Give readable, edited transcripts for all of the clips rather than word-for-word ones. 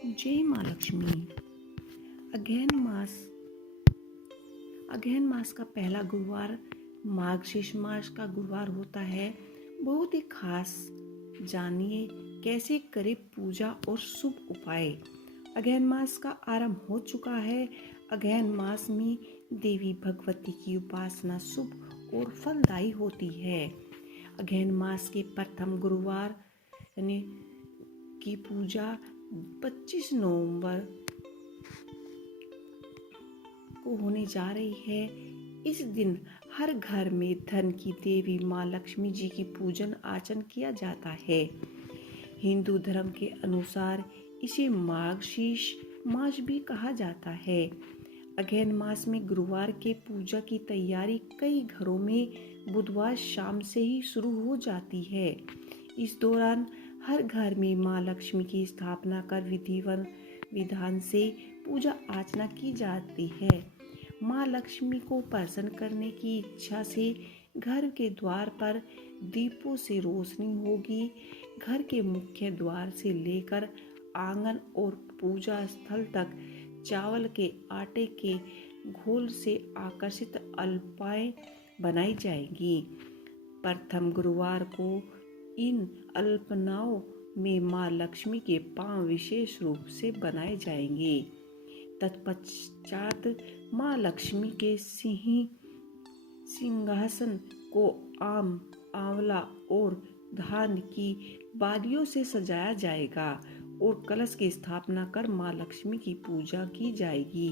जय माँ लक्ष्मी। अगहन मास का पहला गुरुवार मार्गशीर्ष मास का गुरुवार होता है। बहुत ही खास। जानिए कैसे करें पूजा और शुभ उपाय। अगहन मास का आरंभ हो चुका है। अगहन मास में देवी भगवती की उपासना शुभ और फलदायी होती है। अगहन मास के प्रथम गुरुवार यानी की पूजा 25 नवंबर को होने जा रही है। इस दिन हर घर में धन की देवी माँ लक्ष्मी जी की पूजन अर्चन किया जाता है। हिंदू धर्म के अनुसार इसे मार्गशीर्ष मास भी कहा जाता है। अगहन मास में गुरुवार के पूजा की तैयारी कई घरों में बुधवार शाम से ही शुरू हो जाती है। इस दौरान हर घर में माँ लक्ष्मी की स्थापना कर विधान से पूजा अर्चना की जाती है। माँ लक्ष्मी को प्रसन्न करने की इच्छा से घर के द्वार पर दीपों से रोशनी होगी। घर के मुख्य द्वार से लेकर आंगन और पूजा स्थल तक चावल के आटे के घोल से आकर्षित अल्पाएं बनाई जाएंगी। प्रथम गुरुवार को इन अल्पनाओं में माँ लक्ष्मी के पांव विशेष रूप से बनाए जाएंगे। तत्पश्चात माँ लक्ष्मी के सिंहासन को आम, आंवला और धान की बालियों से सजाया जाएगा और कलश की स्थापना कर माँ लक्ष्मी की पूजा की जाएगी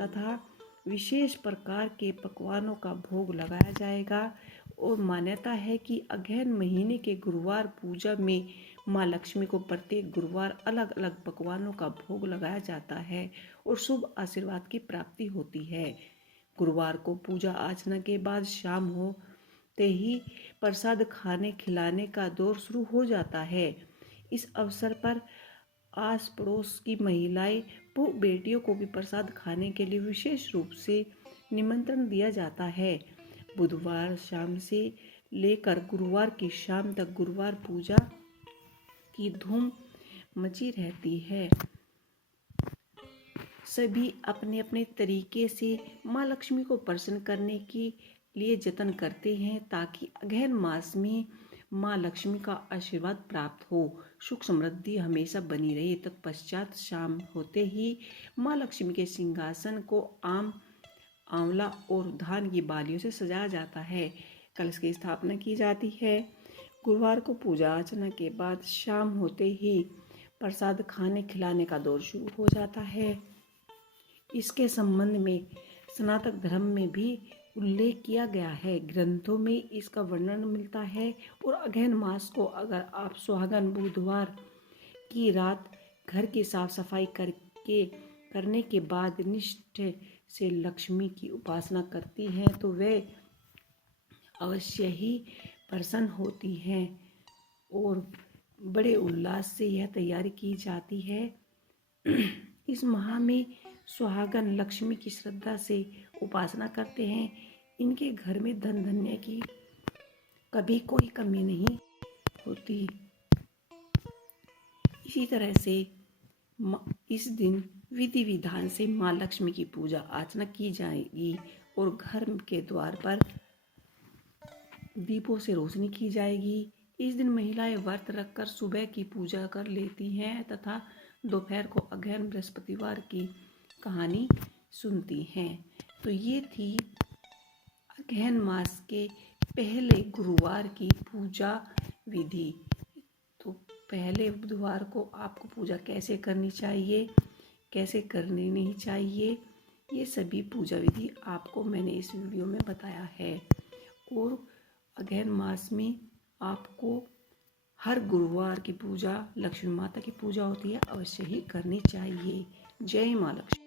तथा विशेष प्रकार के पकवानों का भोग लगाया जाएगा। और मान्यता है कि अगहन महीने के गुरुवार पूजा में माँ लक्ष्मी को प्रत्येक गुरुवार अलग अलग पकवानों का भोग लगाया जाता है और शुभ आशीर्वाद की प्राप्ति होती है। गुरुवार को पूजा अर्चना के बाद शाम होते ही प्रसाद खाने खिलाने का दौर शुरू हो जाता है। इस अवसर पर आस पड़ोस की महिलाएं व बेटियों को भी प्रसाद खाने के लिए विशेष रूप से निमंत्रण दिया जाता है। बुधवार शाम से लेकर गुरुवार की शाम तक गुरुवार पूजा की धूम मची रहती है। सभी अपने अपने तरीके से माँ लक्ष्मी को प्रसन्न करने के लिए जतन करते हैं ताकि अगहन मास में माँ लक्ष्मी का आशीर्वाद प्राप्त हो, सुख समृद्धि हमेशा बनी रहे। तत्पश्चात शाम होते ही माँ लक्ष्मी के सिंहासन को आम, आंवला और धान की बालियों से सजाया जाता है। कलश की स्थापना की जाती है। गुरुवार को पूजा अर्चना के बाद शाम होते ही प्रसाद खाने खिलाने का दौर शुरू हो जाता है। इसके संबंध में सनातन धर्म में भी उल्लेख किया गया है। ग्रंथों में इसका वर्णन मिलता है। और अगहन मास को अगर आप सुहागन बुधवार की रात घर की साफ सफाई करने के बाद निष्ठा से लक्ष्मी की उपासना करती हैं तो वे अवश्य ही प्रसन्न होती हैं और बड़े उल्लास से यह तैयारी की जाती है। इस माह में सुहागन लक्ष्मी की श्रद्धा से उपासना करते हैं। इनके घर में धन धान्य की कभी कोई कमी नहीं होती। इसी तरह से इस दिन विधि विधान से माँ लक्ष्मी की पूजा अर्चना की जाएगी और घर के द्वार पर दीपों से रोशनी की जाएगी। इस दिन महिलाएं व्रत रखकर सुबह की पूजा कर लेती हैं तथा दोपहर को अगहन बृहस्पतिवार की कहानी सुनती हैं। तो ये थी अगहन मास के पहले गुरुवार की पूजा विधि। तो पहले बुधवार को आपको पूजा कैसे करनी चाहिए, कैसे करनी नहीं चाहिए, ये सभी पूजा विधि आपको मैंने इस वीडियो में बताया है। और अगहन मास में आपको हर गुरुवार की पूजा लक्ष्मी माता की पूजा होती है, अवश्य ही करनी चाहिए। जय माँ लक्ष्मी।